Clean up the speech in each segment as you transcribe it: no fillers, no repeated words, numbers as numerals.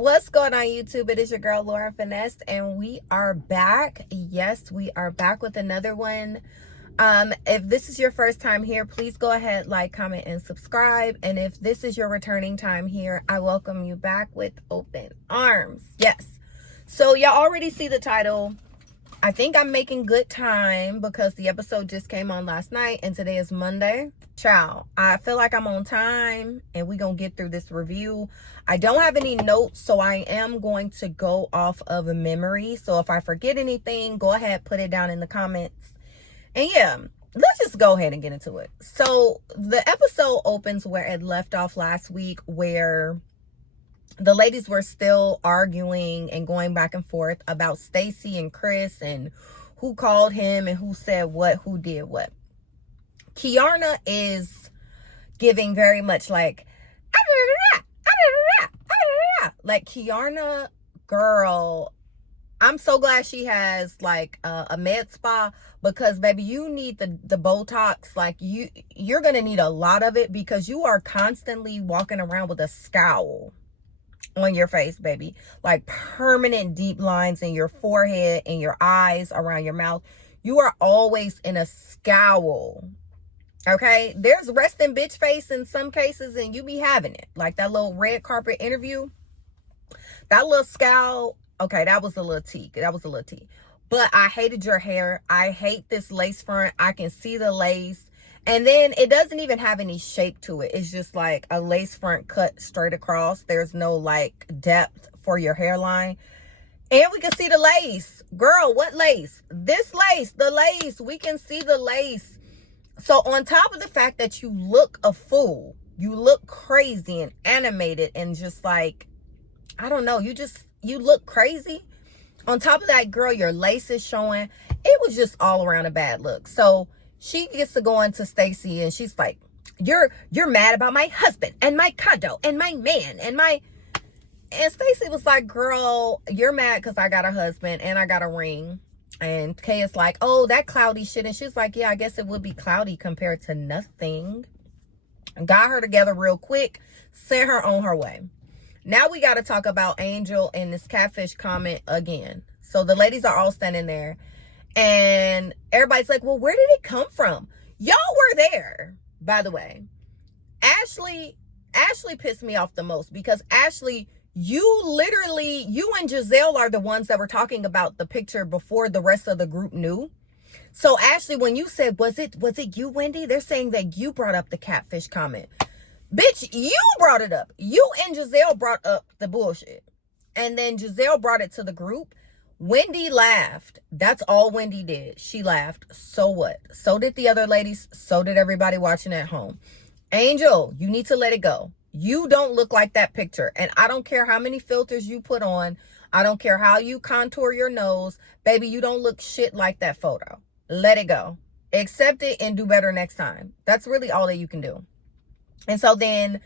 What's going on, YouTube? It is your girl Laura Finesse, and we are back. Yes, we are back with another one. If this is your first time here, please go ahead, like, comment, and subscribe. And if this is your returning time here, I welcome you back with open arms. Yes. So y'all already see the title. I think I'm making good time because the episode just came on last night and today is Monday. Ciao. I feel like I'm on time and we're going to get through this review. I don't have any notes, so I am going to go off of a memory. So if I forget anything, go ahead, put it down in the comments. And yeah, let's just go ahead and get into it. So the episode opens where it left off last week, where the ladies were still arguing and going back and forth about Stacy and Chris and who called him and who said what, who did what. Kiarna is giving very much like Kiarna, girl, I'm so glad she has like a med spa, because baby, you need the Botox. Like you're gonna need a lot of it because you are constantly walking around with a scowl on your face, baby. Like permanent deep lines in your forehead, in your eyes, around your mouth. You are always in a scowl. Okay, there's resting bitch face in some cases, and you be having it. Like that little red carpet interview, that little scowl. Okay, that was a little tea. That was a little tea. But I hated your hair. I hate this lace front. I can see the lace. And then it doesn't even have any shape to it. It's just like a lace front cut straight across. There's no like depth for your hairline. And we can see the lace. Girl, what lace? This lace, the lace. We can see the lace. So on top of the fact that you look a fool, you look crazy and animated and just like, I don't know, you look crazy. On top of that, girl, your lace is showing. It was just all around a bad look. So she gets to go into Stacy and she's like, you're mad about my husband and my condo and my man and Stacy was like, girl, you're mad because I got a husband and I got a ring. And Kay is like, oh, that cloudy shit. And she's like, yeah, I guess it would be cloudy compared to nothing. Got her together real quick, sent her on her way. Now we got to talk about Angel and this catfish comment again. So the ladies are all standing there and everybody's like, well, where did it come from? Y'all were there, by the way. Ashley pissed me off the most because Ashley, you and Giselle are the ones that were talking about the picture before the rest of the group knew. So Ashley, when you said, was it you, Wendy? They're saying that you brought up the catfish comment. Bitch, you brought it up. You and Giselle brought up the bullshit. And then Giselle brought it to the group. Wendy laughed. That's all Wendy did. She laughed. So what? So did the other ladies. So did everybody watching at home. Angel, you need to let it go. You don't look like that picture. And I don't care how many filters you put on. I don't care how you contour your nose. Baby, you don't look shit like that photo. Let it go. Accept it and do better next time. That's really all that you can do. And so then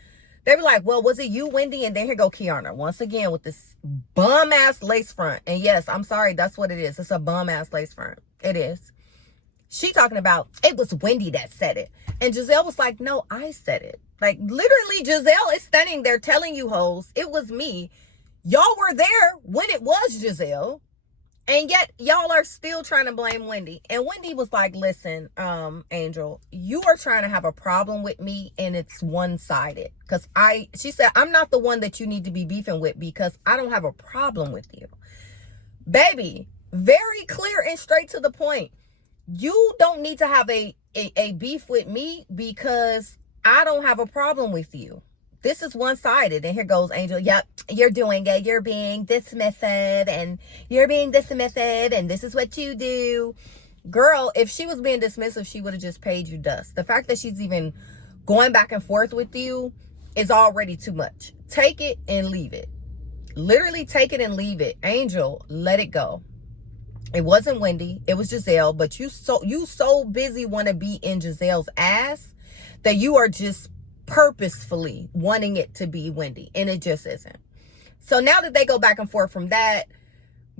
they were like, well, was it you, Wendy? And then here go Kiarna once again with this bum ass lace front. And yes, I'm sorry, that's what it is. It's a bum ass lace front. It is. She talking about it was Wendy that said it. And Giselle was like, no, I said it. Like literally Giselle is standing there telling you hoes, it was me. Y'all were there when it was Giselle. And yet y'all are still trying to blame Wendy. And Wendy was like, listen, Angel, you are trying to have a problem with me and it's one-sided. Because she said, I'm not the one that you need to be beefing with because I don't have a problem with you. Baby, very clear and straight to the point. You don't need to have a beef with me because I don't have a problem with you. This is one-sided. And here goes Angel. Yep, you're doing it. You're being dismissive and you're being dismissive and this is what you do. Girl, if she was being dismissive, she would have just paid you dust. The fact that she's even going back and forth with you is already too much. Take it and leave it. Literally take it and leave it. Angel, let it go. It wasn't Wendy. It was Giselle. But you so busy want to be in Giselle's ass that you are just purposefully wanting it to be Wendy, and it just isn't. So now that they go back and forth from that,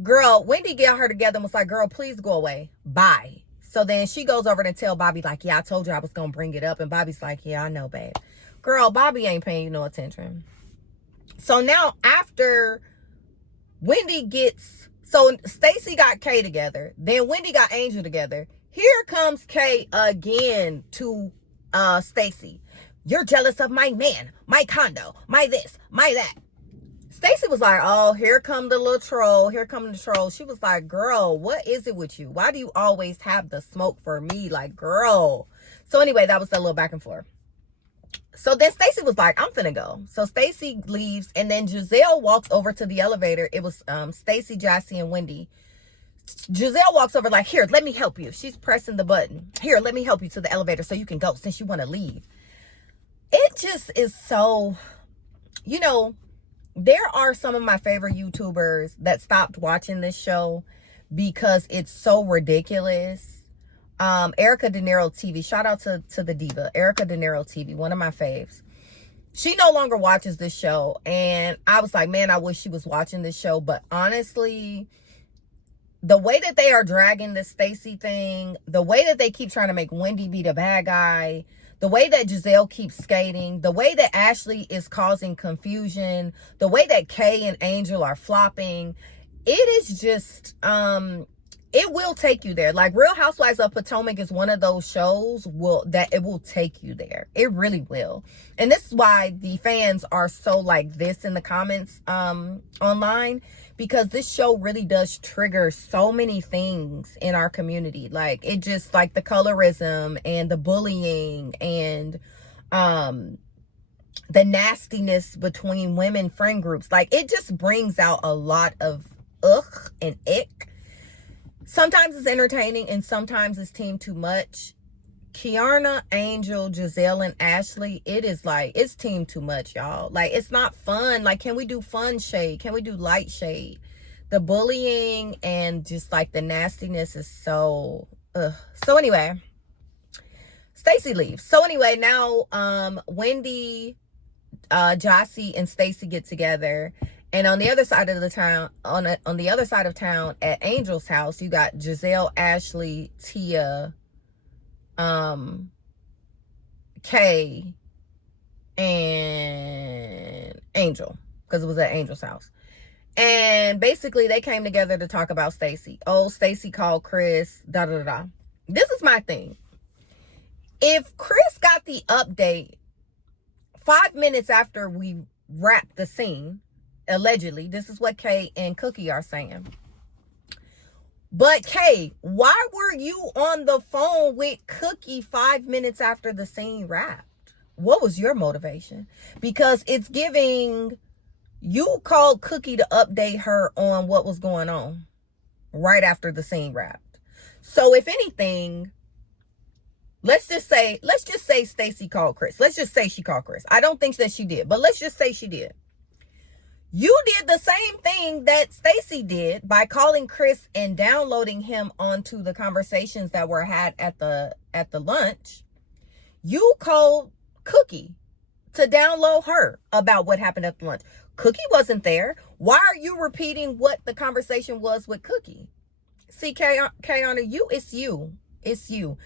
girl, Wendy got her together and was like, girl, please go away. Bye. So then she goes over and tell Bobby like, yeah, I told you I was going to bring it up. And Bobby's like, yeah, I know, babe. Girl, Bobby ain't paying you no attention. So now after Wendy gets, so Stacy got Kay together, then Wendy got Angel together. Here comes Kay again to Stacy. You're jealous of my man, my condo, my this, my that. Stacy was like, oh, here come the little troll. Here come the troll. She was like, girl, what is it with you? Why do you always have the smoke for me? Like, girl. So anyway, that was that little back and forth. So then Stacy was like, I'm finna go. So Stacy leaves, and then Giselle walks over to the elevator. It was Stacy, Jassy, and Wendy. Giselle walks over like, here, let me help you. She's pressing the button. Here, let me help you to the elevator so you can go since you want to leave. It just is so, you know, there are some of my favorite YouTubers that stopped watching this show because it's so ridiculous. Erica De Niro TV, shout out to the diva, Erica De Niro TV, one of my faves. She no longer watches this show, and I was like, man, I wish she was watching this show. But honestly, the way that they are dragging this Stacy thing, the way that they keep trying to make Wendy be the bad guy, the way that Giselle keeps skating, the way that Ashley is causing confusion, the way that Kay and Angel are flopping, it is just, it will take you there. Like Real Housewives of Potomac is one of those shows that it will take you there. It really will. And this is why the fans are so like this in the comments online, because this show really does trigger so many things in our community. Like it just, like the colorism and the bullying and the nastiness between women friend groups. Like it just brings out a lot of ugh and ick. Sometimes it's entertaining and sometimes it's team too much. Kiarna, Angel, Giselle, and Ashley, it is like, it's team too much, y'all. Like, it's not fun. Like, can we do fun shade? Can we do light shade? The bullying and just like the nastiness is so, ugh. So anyway, Stacy leaves. So anyway, now Wendy, Jossie, and Stacy get together. And on the other side of the town, on the other side of town at Angel's house, you got Giselle, Ashley, Tia, Kay, and Angel, because it was at Angel's house. And basically they came together to talk about Stacy. Oh, Stacy called Chris, da da da. This is my thing. If Chris got the update 5 minutes after we wrapped the scene, allegedly, this is what Kay and Cookie are saying. But Kay, why were you on the phone with Cookie 5 minutes after the scene wrapped? What was your motivation? Because it's giving, you called Cookie to update her on what was going on right after the scene wrapped. So if anything, let's just say Stacy called Chris. Let's just say she called Chris. I don't think that she did, but let's just say she did. You did the same thing that Stacy did by calling Chris and downloading him onto the conversations that were had at the lunch. You called Cookie to download her about what happened at the lunch. Cookie wasn't there. Why are you repeating what the conversation was with Cookie? See, Kayana, it's you. It's you.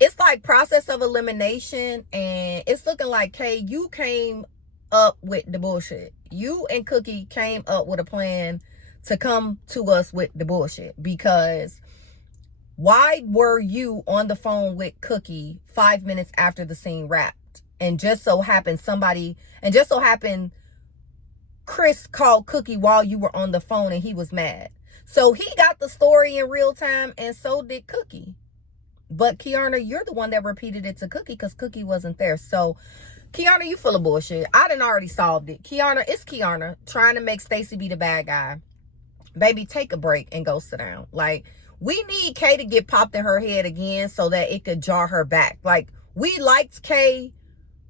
It's like process of elimination, and it's looking like, Kay, you came up with the bullshit. You and Cookie came up with a plan to come to us with the bullshit, because why were you on the phone with Cookie 5 minutes after the scene wrapped? And just so happened Chris called Cookie while you were on the phone and he was mad. So he got the story in real time, and so did Cookie. But Kiarna, you're the one that repeated it to Cookie because Cookie wasn't there. So Kiarna, you full of bullshit. I done already solved it. Kiarna, it's Kiarna trying to make Stacy be the bad guy. Baby, take a break and go sit down. Like, we need Kay to get popped in her head again so that it could jar her back. Like, we liked Kay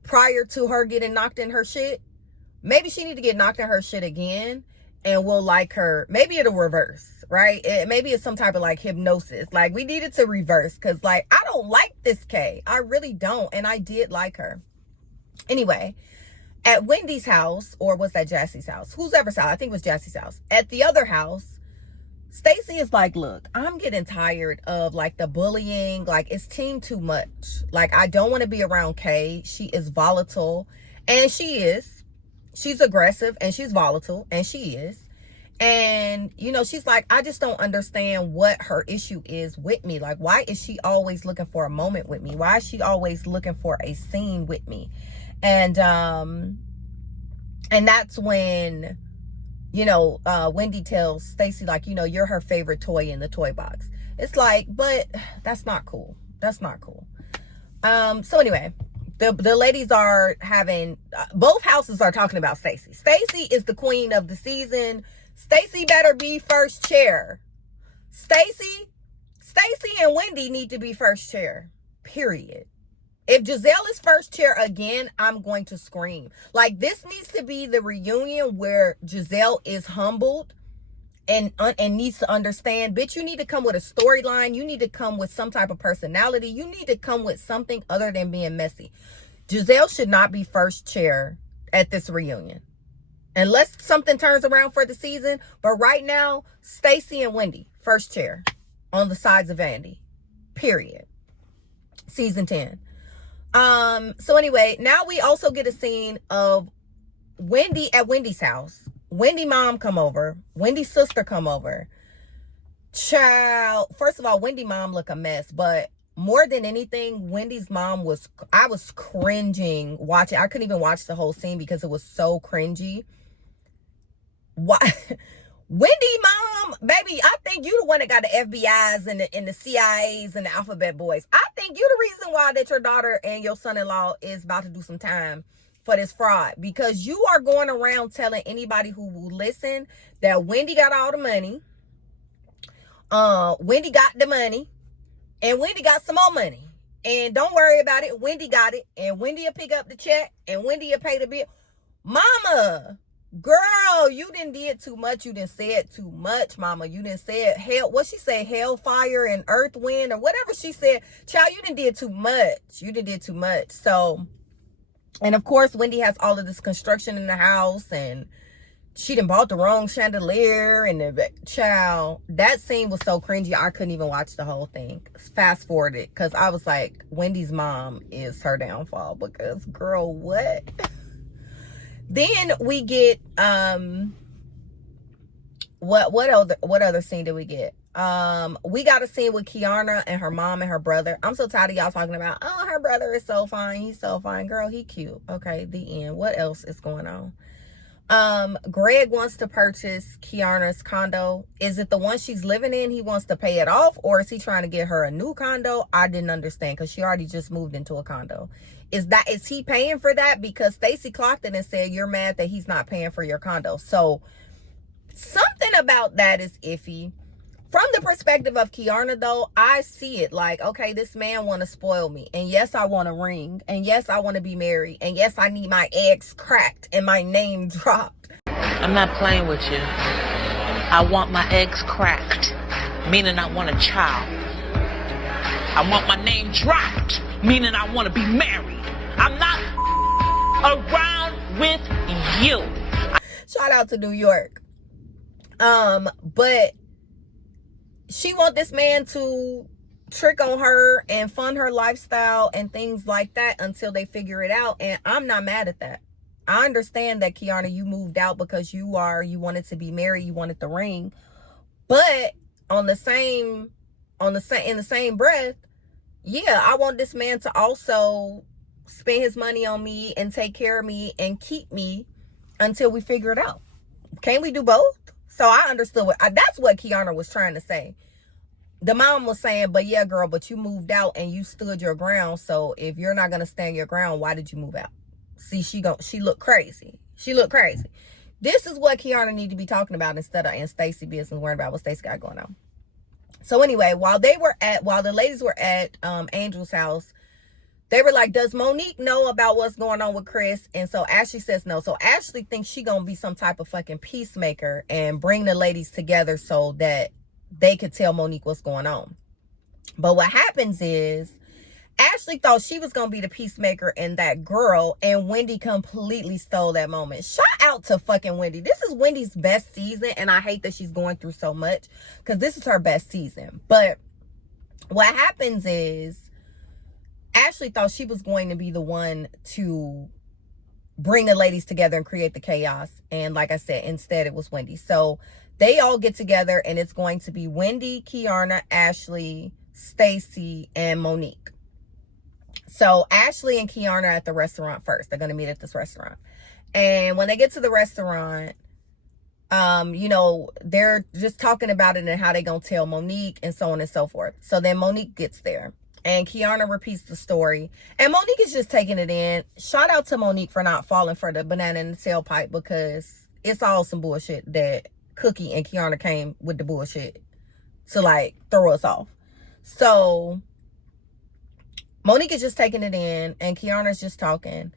prior to her getting knocked in her shit. Maybe she need to get knocked in her shit again, and we'll like her. Maybe it'll reverse, right? Maybe it's some type of like hypnosis. Like, we needed to reverse, because like, I don't like this Kay. I really don't. And I did like her. Anyway, at Wendy's house, or was that Jassie's house? Whoever's house, I think it was Jassie's house. At the other house, Stacy is like, look, I'm getting tired of like the bullying. Like, it's team too much. Like, I don't want to be around Kay. She is volatile, and she is. she's aggressive and she's volatile, and she is. And, you know, she's like, I just don't understand what her issue is with me. Like, why is she always looking for a moment with me? Why is she always looking for a scene with me? And that's when, you know, Wendy tells Stacey, like, you know, you're her favorite toy in the toy box. It's like, but that's not cool. That's not cool. So anyway, the ladies are having, both houses are talking about Stacey. Stacey is the queen of the season. Stacey better be first chair. Stacey and Wendy need to be first chair. Period. If Giselle is first chair again, I'm going to scream. Like, this needs to be the reunion where Giselle is humbled and needs to understand, bitch, you need to come with a storyline. You need to come with some type of personality. You need to come with something other than being messy. Giselle should not be first chair at this reunion, unless something turns around for the season. But right now, Stacey and Wendy, first chair on the sides of Andy. Period. Season 10. So anyway, now we also get a scene of Wendy at Wendy's house. Wendy mom come over. Wendy's sister come over. Child, first of all, Wendy mom look a mess, but more than anything, Wendy's mom I was cringing watching. I couldn't even watch the whole scene because it was so cringy. Why? Wendy mom, baby, I think you the one that got the FBIs and the CIAs and the Alphabet Boys. I think you the reason why that your daughter and your son-in-law is about to do some time for this fraud, because you are going around telling anybody who will listen that Wendy got all the money. Wendy got the money, and Wendy got some more money. And don't worry about it. Wendy got it, and Wendy will pick up the check, and Wendy will pay the bill. Mama, girl, you done did too much. You done said too much, mama. You done said hell. What she say? Hell, fire, and earth, wind, or whatever she said. Child, you done did too much. You done did too much. So, and of course, Wendy has all of this construction in the house, and she done bought the wrong chandelier, and the child, that scene was so cringy. I couldn't even watch the whole thing. Fast forward it, because I was like, Wendy's mom is her downfall, because girl, what? Then we get what other scene did we get? We got a scene with Kiana and her mom and her brother. I'm so tired of y'all talking about, oh, her brother is so fine, he's so fine. Girl, he cute. Okay, the end. What else is going on? Greg wants to purchase Kiana's condo. Is it the one she's living in? He wants to pay it off, or is he trying to get her a new condo? I didn't understand, because she already just moved into a condo. Is he paying for that? Because Stacey clocked it and said, you're mad that he's not paying for your condo. So something about that is iffy. From the perspective of Kiana, though, I see it like, okay, this man want to spoil me. And yes, I want a ring. And yes, I want to be married. And yes, I need my eggs cracked and my name dropped. I'm not playing with you. I want my eggs cracked, meaning I want a child. I want my name dropped, meaning I want to be married. I'm not around with you. Shout out to New York. But she want this man to trick on her and fund her lifestyle and things like that until they figure it out. And I'm not mad at that. I understand that, Kiana, you moved out because you wanted to be married, you wanted the ring. But in the same breath, yeah, I want this man to also spend his money on me and take care of me and keep me until we figure it out. Can we do both? So I understood that's what Kiana was trying to say. The mom was saying, but yeah, girl, but you moved out and you stood your ground. So if you're not going to stand your ground, why did you move out? See, she looked crazy. She looked crazy. This is what Kiana need to be talking about instead of in Stacey business, worrying about what Stacey got going on. So anyway, while the ladies were at Angel's house, they were like, does Monique know about what's going on with Chris? And so Ashley says no. So Ashley thinks she gonna be some type of fucking peacemaker and bring the ladies together so that they could tell Monique what's going on. But what happens is Ashley thought she was gonna be the peacemaker and that girl, and Wendy completely stole that moment. Shout out to fucking Wendy. This is Wendy's best season, and I hate that she's going through so much because this is her best season. But what happens is Ashley thought she was going to be the one to bring the ladies together and create the chaos. And like I said, instead it was Wendy. So they all get together, and it's going to be Wendy, Kiarna, Ashley, Stacy, and Monique. So Ashley and Kiarna are at the restaurant first. They're going to meet at this restaurant. And when they get to the restaurant, you know, they're just talking about it and how they going to tell Monique and so on and so forth. So then Monique gets there, and Kiarna repeats the story, and Monique is just taking it in. Shout out to Monique for not falling for the banana in the tailpipe, because it's all some bullshit that Cookie and Kiarna came with the bullshit to like throw us off. So Monique is just taking it in, and Kiarna's just talking.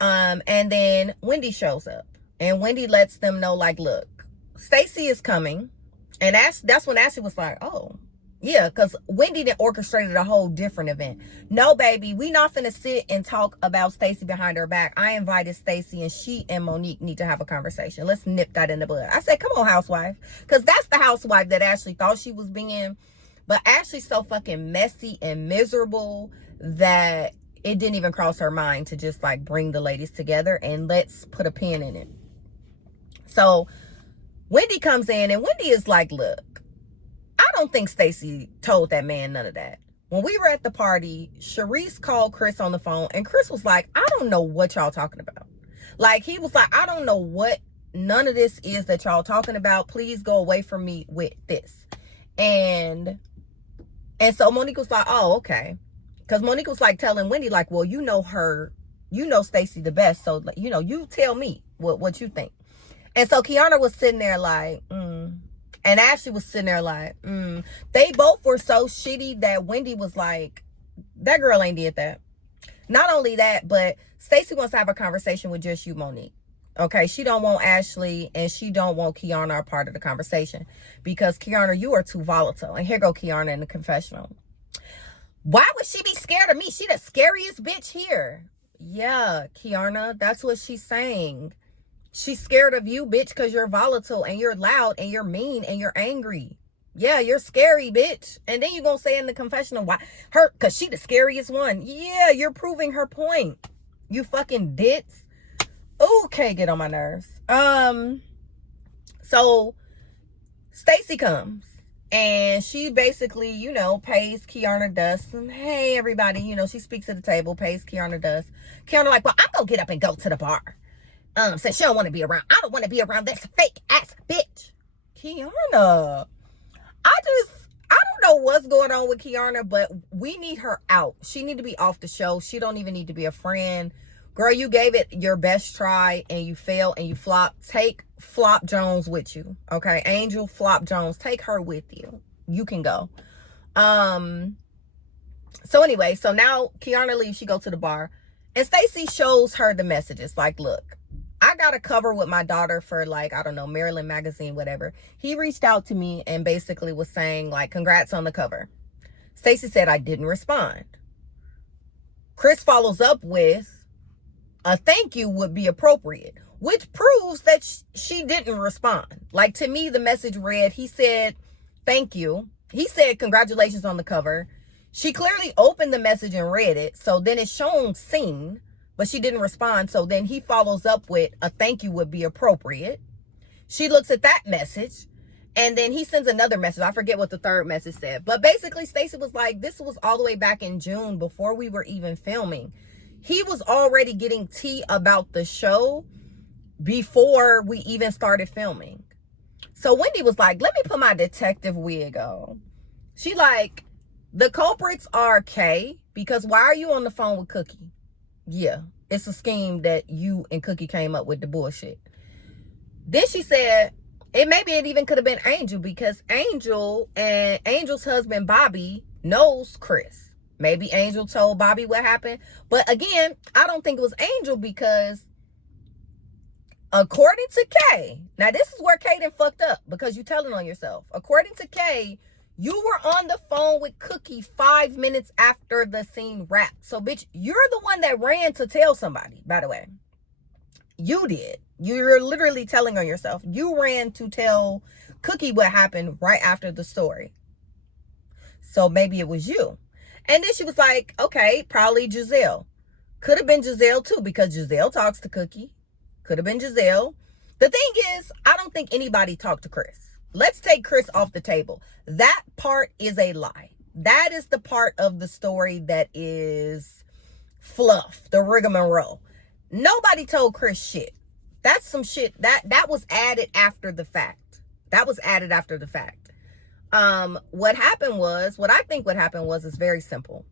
And then Wendy shows up, and Wendy lets them know, like, look, Stacy is coming. And that's when Ashley was like, oh, yeah, because Wendy then orchestrated a whole different event. No, baby, we not finna sit and talk about Stacy behind her back. I invited Stacy, and she and Monique need to have a conversation. Let's nip that in the bud. I said, come on, housewife. Because that's the housewife that Ashley thought she was being. But Ashley's so fucking messy and miserable that it didn't even cross her mind to just like bring the ladies together and let's put a pin in it. So Wendy comes in, and Wendy is like, look, I don't think Stacy told that man none of that. When we were at the party, Sharice called Chris on the phone, and Chris was like, I don't know what y'all talking about. Like, he was like, I don't know what none of this is that y'all talking about. Please go away from me with this. And so Monique was like, oh, okay. Because Monique was like telling Wendy, like, well, you know her, you know Stacy the best. So, you know, you tell me what you think. And so Kiarna was sitting there like, And Ashley was sitting there like, They both were so shitty that Wendy was like, that girl ain't did that. Not only that, but Stacy wants to have a conversation with just you, Monique. Okay, she don't want Ashley, and she don't want Kiarna a part of the conversation, because Kiarna, you are too volatile. And here go Kiarna in the confessional. Why would she be scared of me? She the scariest bitch here. Yeah, Kiarna, that's what she's saying. She's scared of you, bitch, because you're volatile and you're loud and you're mean and you're angry. Yeah, you're scary, bitch. And then you're going to say in the confessional, why? Her, because she the scariest one. Yeah, you're proving her point. You fucking ditz. Okay, get on my nerves. So Stacy comes, and she basically, you know, pays Kiarna dust. And hey, everybody, you know, she speaks at the table, pays Kiarna dust. Kiarna like, well, I'm going to get up and go to the bar. Since she don't want to be around. I don't want to be around this fake ass bitch. Kiarna. I don't know what's going on with Kiarna, but we need her out. She need to be off the show. She don't even need to be a friend. Girl, you gave it your best try, and you failed, and you flopped. Take Flop Jones with you, okay? Angel Flop Jones, take her with you. You can go. So anyway, so now Kiarna leaves. She go to the bar, and Stacy shows her the messages. Like, look, I got a cover with my daughter for, like, I don't know, Maryland Magazine, whatever. He reached out to me and basically was saying, like, congrats on the cover. Stacy said I didn't respond. Chris follows up with, a thank you would be appropriate, which proves that she didn't respond. Like, to me, the message read, he said, thank you. He said, congratulations on the cover. She clearly opened the message and read it. So then it's shown seen, but she didn't respond. So then he follows up with, a thank you would be appropriate. She looks at that message, and then he sends another message. I forget what the third message said. But basically, Stacy was like, this was all the way back in June before we were even filming. He was already getting tea about the show before we even started filming. So Wendy was like, let me put my detective wig on. She like, the culprits are Kay, because why are you on the phone with Cookie? Yeah, it's a scheme that you and Cookie came up with, the bullshit. Then she said, maybe it even could have been Angel, because Angel and Angel's husband, Bobby, knows Chris. Maybe Angel told Bobby what happened. But again, I don't think it was Angel, because according to Kay, now this is where Kay done fucked up, because you telling on yourself. According to Kay, you were on the phone with Cookie 5 minutes after the scene wrapped. So, bitch, you're the one that ran to tell somebody, by the way. You did. You're literally telling on yourself. You ran to tell Cookie what happened right after the story. So maybe it was you. And then she was like, okay, probably Giselle. Could have been Giselle too, because Giselle talks to Cookie. Could have been Giselle. The thing is, I don't think anybody talked to Chris. Let's take Chris off the table. That part is a lie. That is the part of the story that is fluff, the rigmarole. Nobody told Chris shit. That's some shit that was added after the fact. That was added after the fact. What I think what happened was is very simple.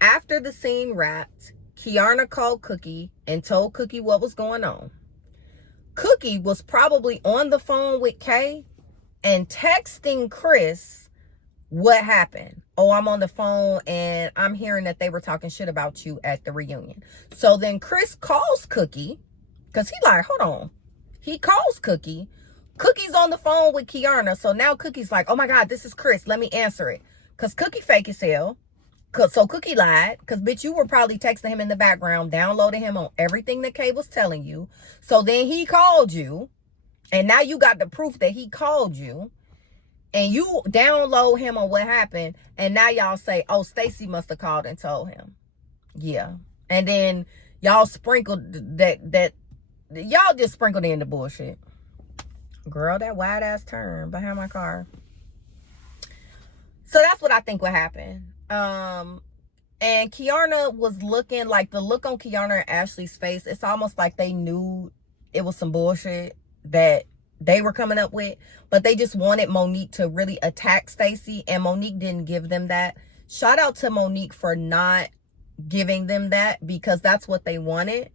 After the scene wrapped, Kiarna called Cookie and told Cookie what was going on. Cookie was probably on the phone with Kay and texting Chris what happened. Oh, I'm on the phone and I'm hearing that they were talking shit about you at the reunion. So then Chris calls Cookie, because he like, hold on. He calls Cookie. Cookie's on the phone with Kiarna. So now Cookie's like, oh my God, this is Chris. Let me answer it. Because Cookie fake as hell. So Cookie lied. Because, bitch, you were probably texting him in the background, downloading him on everything that Kay was telling you. So then he called you. And now you got the proof that he called you. And you download him on what happened. And now y'all say, oh, Stacey must have called and told him. Yeah. And then y'all sprinkled that y'all just sprinkled in the bullshit. Girl, that wide ass turn behind my car. So that's what I think would happen. And Kiarna was looking like, the look on Kiarna and Ashley's face, it's almost like they knew it was some bullshit that they were coming up with, but they just wanted Monique to really attack Stacey, and Monique didn't give them that. Shout out to Monique for not giving them that, because that's what they wanted.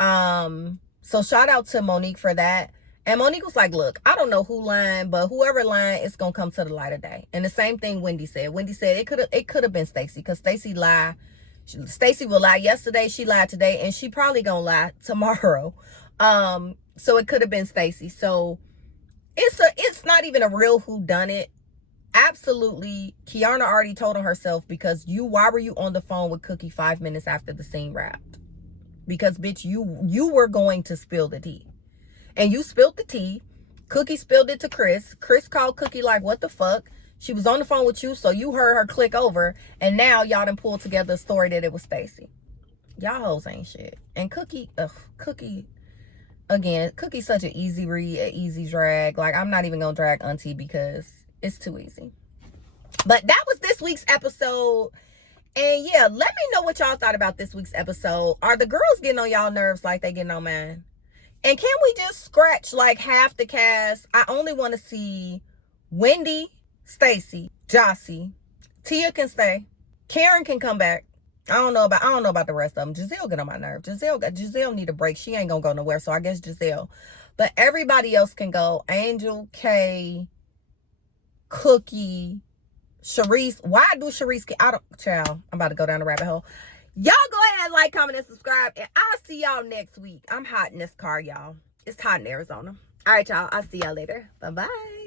So shout out to Monique for that. And Monique was like, look, I don't know who lying, but whoever lying, it's going to come to the light of day. And the same thing Wendy said. Wendy said it could have been Stacey, because Stacey lied. Stacey will lie yesterday. She lied today, and she probably going to lie tomorrow. So it could have been Stacey. So it's not even a real whodunit. Absolutely. Kiarna already told on herself, because why were you on the phone with Cookie 5 minutes after the scene wrapped? Because, bitch, you were going to spill the tea. And you spilled the tea. Cookie spilled it to Chris. Chris called Cookie like, what the fuck? She was on the phone with you, so you heard her click over. And now y'all done pulled together a story that it was Stacey. Y'all hoes ain't shit. And Cookie, again, Cookie's such an easy read, an easy drag. Like, I'm not even going to drag Auntie because it's too easy. But that was this week's episode. And yeah, let me know what y'all thought about this week's episode. Are the girls getting on y'all nerves like they getting on mine? And can we just scratch like half the cast? I only want to see Wendy, Stacey, Jossie. Tia can stay. Karen can come back. I don't know about the rest of them. Giselle get on my nerve. Giselle need a break. She ain't gonna go nowhere. So I guess Giselle. But everybody else can go. Angel, Kay, Cookie, Sharice. Why do Sharice get? Child, I'm about to go down the rabbit hole. Y'all go ahead and like, comment, and subscribe. And I'll see y'all next week. I'm hot in this car, y'all. It's hot in Arizona. All right, y'all. I'll see y'all later. Bye-bye.